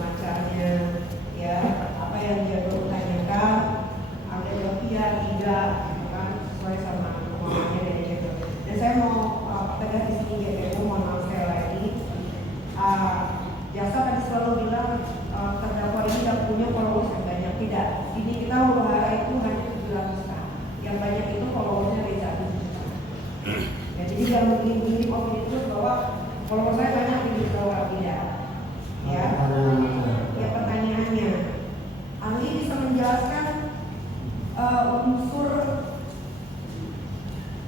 pengacaranya, ya apa yang dia bertanyakan, ada jawab iya tidak, gitu kan, sesuai sama kemauannya dari itu. Dan saya mau tegas di sini ya, mohon maaf sekali lagi. Jaksa tadi selalu bilang terdakwa ini tidak punya followers yang banyak. Tidak, ini kita huru hara itu hanya 700-an. Yang banyak itu followersnya Reza. Ya, jadi yang mungkin opini itu bahwa followers saya banyak di bawah tidak. Ya, ya pertanyaannya, ahli bisa menjelaskan unsur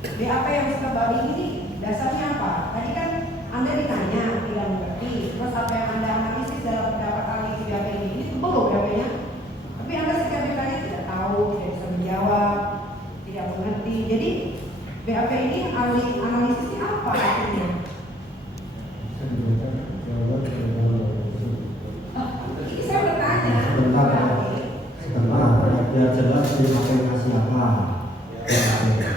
BAP yang suka Bali ini dasarnya apa? Tadi kan Anda ditanya tidak mengerti, terus apa yang Anda analisis dalam pendapat ahli di BAP ini tebal loh BAP-nya, tapi Anda setiap ditanya tidak tahu, tidak bisa menjawab, tidak mengerti. Jadi BAP ini ahli analisisnya apa artinya? Ini saya bertanya. Sebentar, biar jelas BAP kasih apa.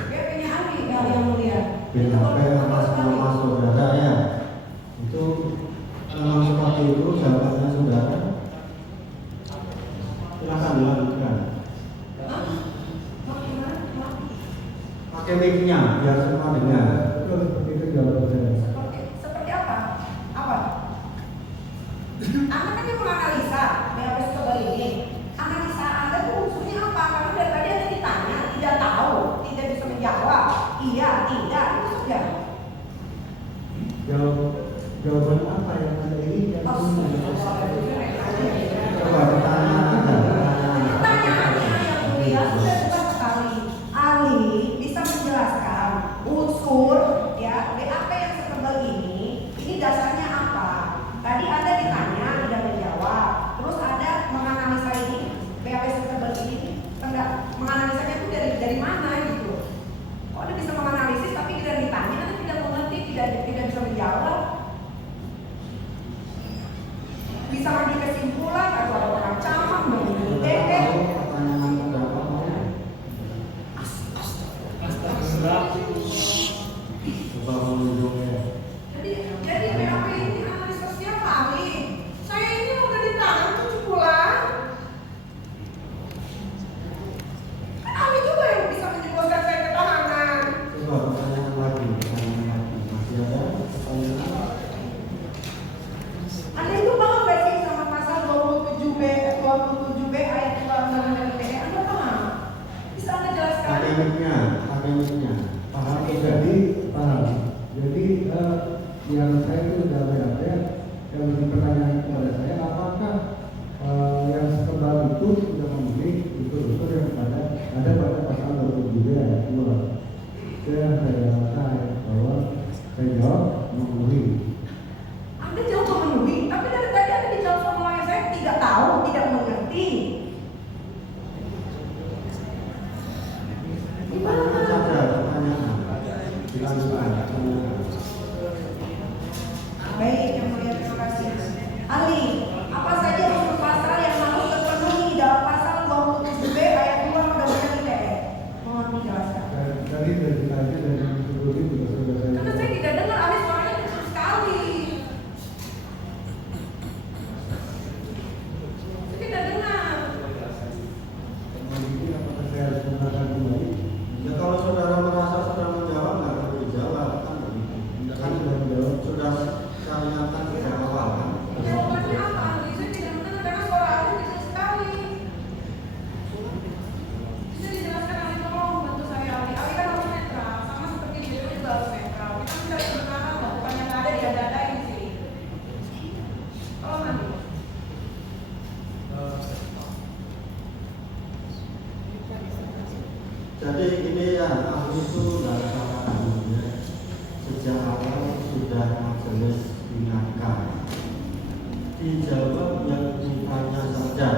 BAP-nya ahli yang mulia. BAP atas nama saudara ya. Itu memang seperti itu jawabannya saudara. Silakan dilanjutkan. Pakai mic-nya biar semua dengar. Itu jawabannya. Seperti apa? Apa? Anda kan yang menganalisa BAP Sukabali ini. Analisa Anda itu unsurnya apa? Karena dari tadi Anda ditanya, tidak tahu, tidak bisa menjawab. Iya, tidak, itu sudah. Jawaban apa yang Anda ini? Coba pertanyaannya yang mulia sudah jelas sekali. Ali bisa menjelaskan unsur ya BAP yang setebal ini dasarnya apa? Tadi Anda ditanya tidak menjawab, terus Anda menganalisa ini BAP setebal ini, menganalisanya itu dari mana gitu? Oh, Anda bisa menganalisis tapi tidak ditanya, Anda tidak mengerti, tidak bisa menjawab. Bisa lagi kesimpulan atau ada orang camang pertanyaan pendapat coba menunjuknya. Jadi BAP ini analisa siapa ahli? Saya ini udah ditanya 7 bulan. Kan ahli juga yang bisa menjelaskan saya ketahanan. Coba pertanyaan lagi. Masih ada pertanyaan? Anda itu paham gak sih sama pasal 27B ayat 2 Undang-Undang ITE? Anda paham? Bisa Anda jelaskan? Akademiknya. Paham? Jadi paham. Jadi yang saya itu sudah BAP yang dipertanyakan kepada saya apakah yang sekebal itu sudah memenuhi unsur-unsur yang ada pada pasal 27B ayat 2. Dan saya katakan bahwa saya jawab memenuhi. Anda jawab memenuhi, tapi dari tadi Anda dijawab sama yang saya tidak tahu, tidak mengerti. Pertanyaan saja, pertanyaan. Dilanjutkan. Baik, yang mulia terima kasih. Ali, apa saja unsur pasal yang harus terpenuhi dalam pasal 27B ayat 2 Undang-Undang ITE? Mohon dijelaskan. Tadi dari sebelum itu sudah saya. Karena saya tidak dengar ahli suaranya kecil sekali. Saya tidak dengar. Ini apakah saya harus mengatakan kembali? Ya kalau saudara merasa sudah menjawab nggak perlu dijawab kan begitu. Kan sudah menjawab, sudah saya ingatkan sejak awal kan. Jawabannya apa ahli? Saya tidak mendengar karena suara ahli kecil sekali. Bisa dijelaskan ahli, tolong bantu saya ahli. Ahli kan harus netral, sama seperti dia juga harus netral. Kita mencari kebenaran loh, bukan yang ada diada-adain di sini. Tolong ahli. Jadi ini ya, ahli itu nggak salah ya. Sejak awal sudah majelis ingatkan. Dijawab yang ditanya saja.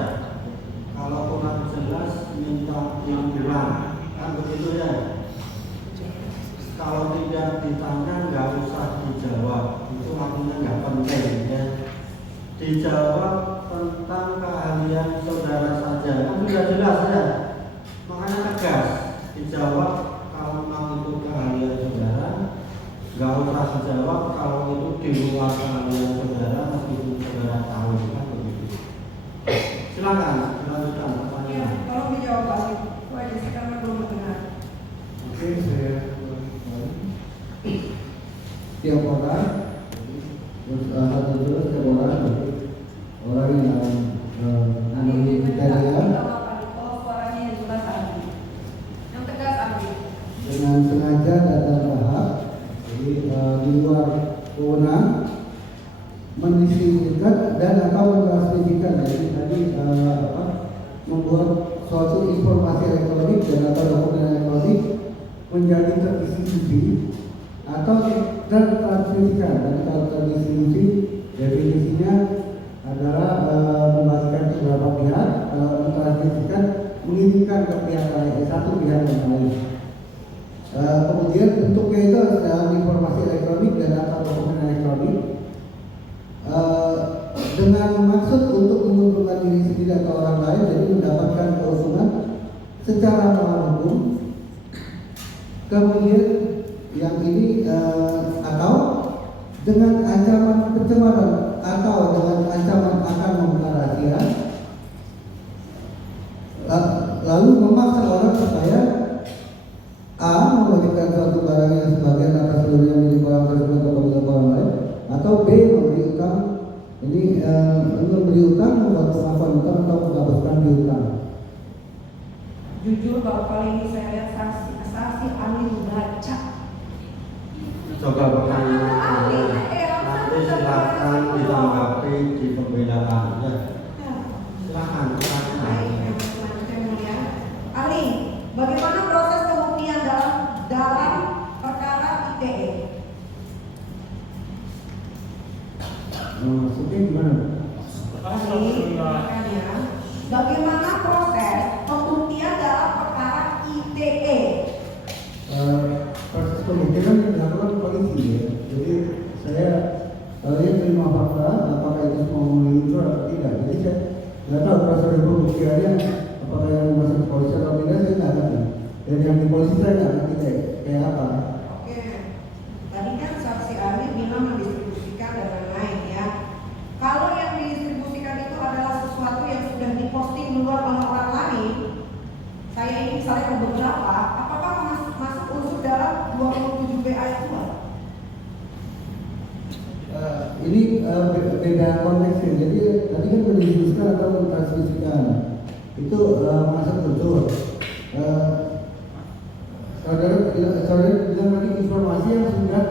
Kalau kurang jelas minta diulang, kan begitu ya. Kalau tidak ditanya nggak usah dijawab, itu artinya nggak penting ya. Dijawab tentang keahlian saudara saja, kan sudah jelas ya. Makanya tegas. Dijawab kalau memang itu keahlian saudara, nggak usah dijawab kalau itu di luar keahlian saudara meskipun saudara tahu kan begitu. unsur setiap orang berarti orang yang memenuhi kriteria Kalau suaranya yang jelas Andi, yang tegas Andi. dengan sengaja dan berhak, jadi di luar wewenang mendistribusikan dan atau mentransmisikan, jadi tadi membuat suatu informasi elektronik dan atau dokumen elektronik menjadi terdistribusi atau tertransmisikan. Dan kalau terdistribusi definisinya adalah membagikan ke beberapa pihak, mentransmisikan mengirimkan ke pihak lain, satu pihak yang lain. Kemudian bentuknya itu dalam informasi elektronik dan atau dokumen elektronik dengan maksud untuk menguntungkan diri sendiri atau orang lain, jadi mendapatkan keuntungan secara melawan hukum. Kemudian yang ini atau dengan ancaman pencemaran atau dengan ancaman akan membuka rahasia, lalu memaksa orang supaya A membagikan suatu barang yang sebagian atas seluruhnya milik orang tersebut atau milik orang lain, atau B memberi utang, ini memberi utang, membuat pengakuan utang atau menghapuskan piutang. Jujur baru kali ini saya lihat saksi ahli baca. Coba pertanyaan nanti silakan ditanggapi di pembelaan ya. Silakan. Ahli, bagaimana proses pembuktian dalam perkara ITE? Maksudnya gimana? Ahli, makanya bagaimana proses pembuktian dalam perkara ITE? Proses pembuktian yang dilakukan polisi ya. Jadi saya terima fakta apakah itu memenuhi unsur atau tidak. Jadi saya nggak tahu proses pembuktiannya apakah yang masuk ke polisi atau tidak, saya nggak ngerti. Dan yang di polisi saya nggak ngerti kayak apa. Oke, tadi kan saksi ahli bilang mendistribusikan dan lain-lain ya. Kalau yang didistribusikan itu adalah sesuatu yang sudah diposting di luar oleh orang lain, saya ini misalnya ke beberapa, apakah masuk unsur dalam 27B ayat 2? Ini beda konteksnya. Jadi tadi kan mendistribusikan atau mentransmisikan itu masuk unsur. Saudara bilang tadi informasi yang sudah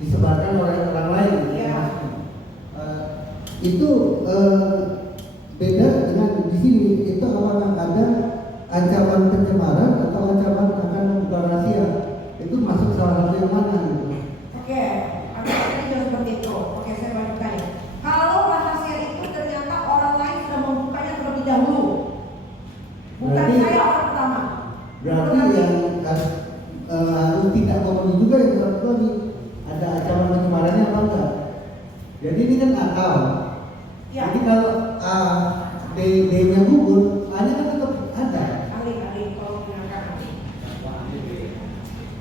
disebarkan oleh orang lain. Ya. Itu beda dengan di sini. Itu apakah ada ancaman pencemaran atau ancaman akan membuka rahasia? Itu masuk salah satu yang mana? Gitu. Oke, ini juga seperti itu. Oke, saya lanjutkan ya. Kalau rahasia itu ternyata orang lain sudah membukanya terlebih dahulu, bukan Berarti- saya orang pertama. Berarti yang harus tidak memenuhi juga yang satu lagi, ada ancaman pencemarannya apa enggak? Jadi ini kan akal. Ya. Jadi kalau A, B nya gugur, A nya kan tetap ada. Ahli kalau gunakan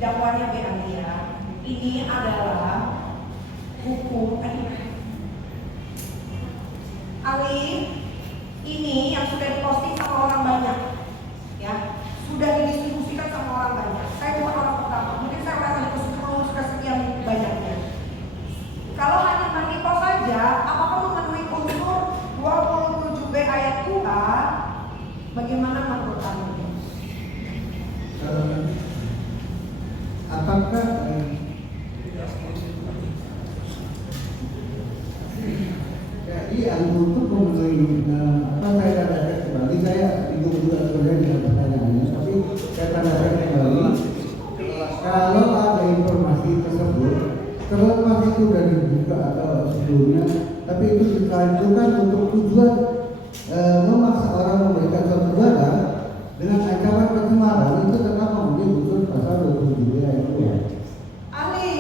dakwaannya B ahli ya. Ini adalah hukum ahli ini yang sudah diposting sama orang banyak, ya, sudah didistribusikan sama orang banyak. Saya bukan orang pertama, mungkin saya merasa kesekian banyaknya. Kalau hanya menipu saja, apakah memenuhi unsur 27B ayat 2? Bagaimana menurut Anda? Apakah jadi yang untuk memenuhi apa saya katakan kembali, saya bingung juga sebenarnya dengan pertanyaannya, tapi saya tanyakan kembali, kalau ada informasi tersebut terlepas itu dari dibuka atau sebelumnya, tapi itu ditajukan untuk tujuan memaksa orang memberikan suatu barang dengan ancaman pencemaran, itu tetap memenuhi unsur pasal 27 ayat 2. Ahli,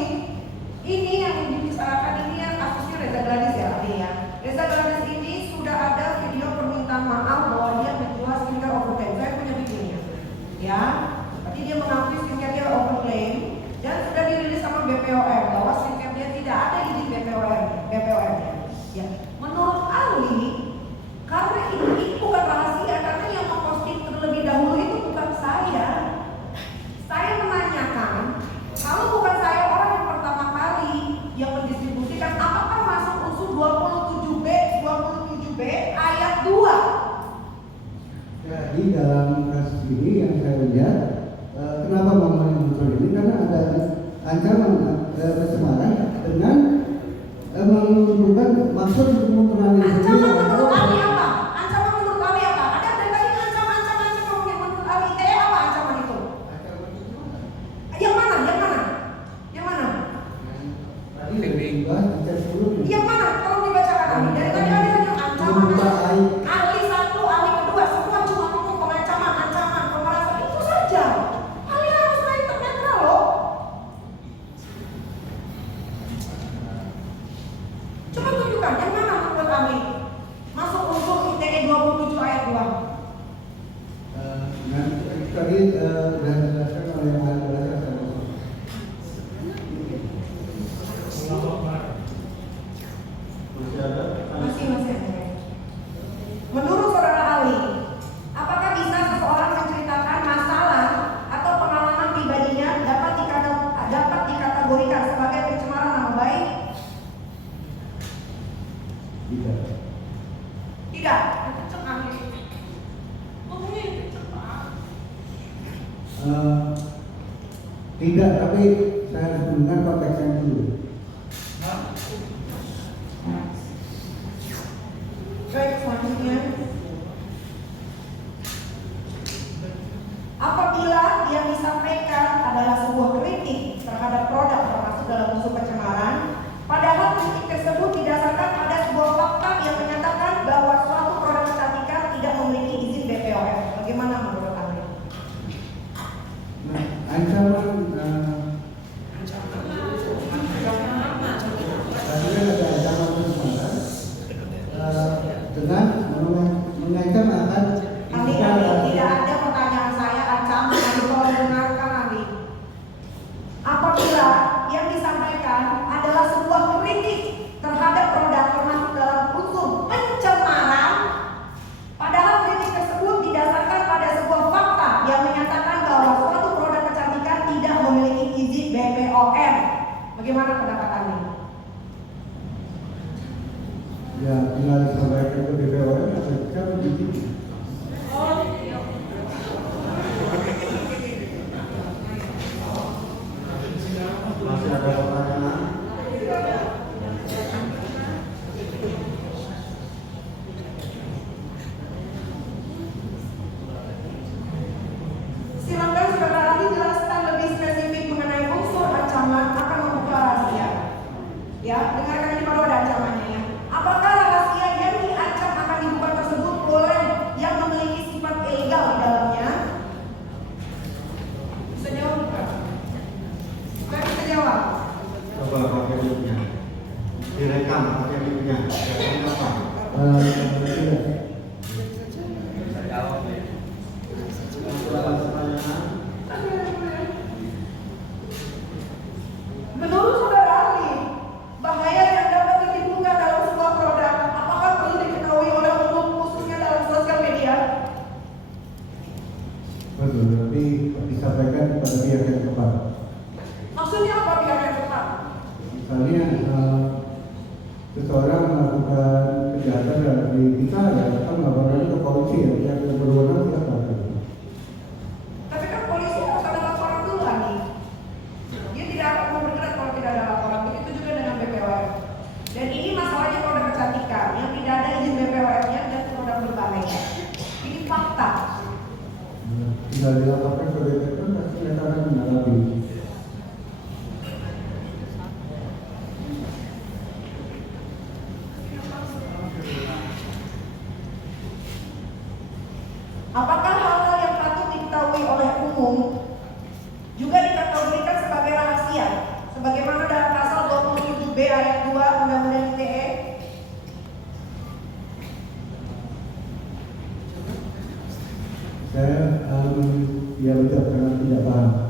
ini yang dibicarakan ini yang kasusnya Reza Gladys ya, ahli ya. Reza Gladys ini sudah ada video permintaan maaf bahwa dia menjual skincare overclaim. Saya punya videonya, ya. Tapi dia mengakui skincare dia overclaim dan sudah dirilis sama BPOM bahwa skincare dia tidak ada izin BPOM. Ya. Menurut ahli, karena ini bukan rahasia, karena yang memposting terlebih dahulu itu bukan saya, Jadi dalam kasus ini yang saya lihat, kenapa memang muncul ini karena ada ancaman pencemaran dengan menunjukkan maksud untuk mempengaruhi Ancaman menurut ahli apa? Ancaman menurut ahli apa? Ada dari tadi ancaman menurut ahli ITE apa ancaman itu? Yang mana? Yang mana? Yang mana? Tadi dibahas di chat sebelumnya. Yang mana? Tolong dibacakan ahli. Dari tadi ada yang ancaman. Ahli satu, ahli kedua, semua cuma ngomong pengancaman, ancaman, pemerasan itu saja. Ahli harus naik netral loh. Coba tunjukkan yang mana menurut ahli masuk unsur ITE 27 ayat 2. Tadi sudah dijelaskan oleh yang ahli bahasa saya. Masih ada? Masih ada. Menurut saudara ahli, apakah bisa seseorang menceritakan masalah atau pengalaman pribadinya dapat dikategorikan sebagai pencemaran nama baik? Tidak. Tidak. Kenceng ahli. Ngomongnya kenceng Pak. Tidak, tapi saya harus mendengar konteksnya dulu. Baik, selanjutnya. Apabila yang disampaikan adalah sebuah kritik terhadap produk termasuk dalam unsur pencemaran, padahal kritik tersebut didasarkan pada sebuah fakta yang menyatakan bahwa suatu produk kecantikan tidak memiliki izin BPOM. Bagaimana menurut Anda? Nah, ancaman tadi kan ada ancaman pencemaran dengan mengancam akan Ahli, tidak ada pertanyaan saya ancaman. Ahli, tolong dengarkan ahli. Apabila yang disampaikan adalah sebuah kritik terhadap produk termasuk dalam unsur pencemaran, padahal kritik tersebut didasarkan pada sebuah fakta yang menyatakan bahwa suatu produk kecantikan tidak memiliki izin BPOM. Bagaimana pendapat Anda? ya tinggal disampaikan ke BPOM atau kan begitu. Masih ada pertanyaan? Silakan saudara ahli jelaskan lebih spesifik mengenai unsur ancaman akan membuka rahasia. Ya, dengarkan ini baru ada ancamannya ya. Apakah rahasia yang diancam akan dibuka tersebut boleh yang memiliki sifat ilegal di dalamnya? Bisa jawab bukan? Bukan bisa jawab. Coba pakai mic-nya. Direkam pakai mic-nya. Direkam apa? Tidak. Ada pertanyaan? Menurut saudara ahli, bahaya yang dapat ditimbulkan dalam sebuah produk, apakah perlu diketahui oleh umum khususnya dalam sosial media? Betul, tapi disampaikan kepada pihak yang tepat. Maksudnya apa pihak yang tepat? Misalnya seseorang melakukan kejahatan dalam diri kita, ya kita melaporkan ke polisi, ya pihak yang berwenang siapa? Tapi kan polisi harus ada laporan dulu nih. Dia tidak akan mau bergerak kalau tidak ada laporan. Begitu juga dengan BPOM. Dan ini masalahnya produk kecantikan yang tidak ada izin BPOM-nya dan produk berbahaya. Ini fakta. Tinggal dilaporkan ke BPOM, pasti kita akan mendalami. Apakah hal-hal yang patut diketahui oleh umum juga dikategorikan sebagai rahasia, sebagaimana dalam pasal 27B ayat 2 Undang-Undang ITE? Saya ya betul karena tidak paham.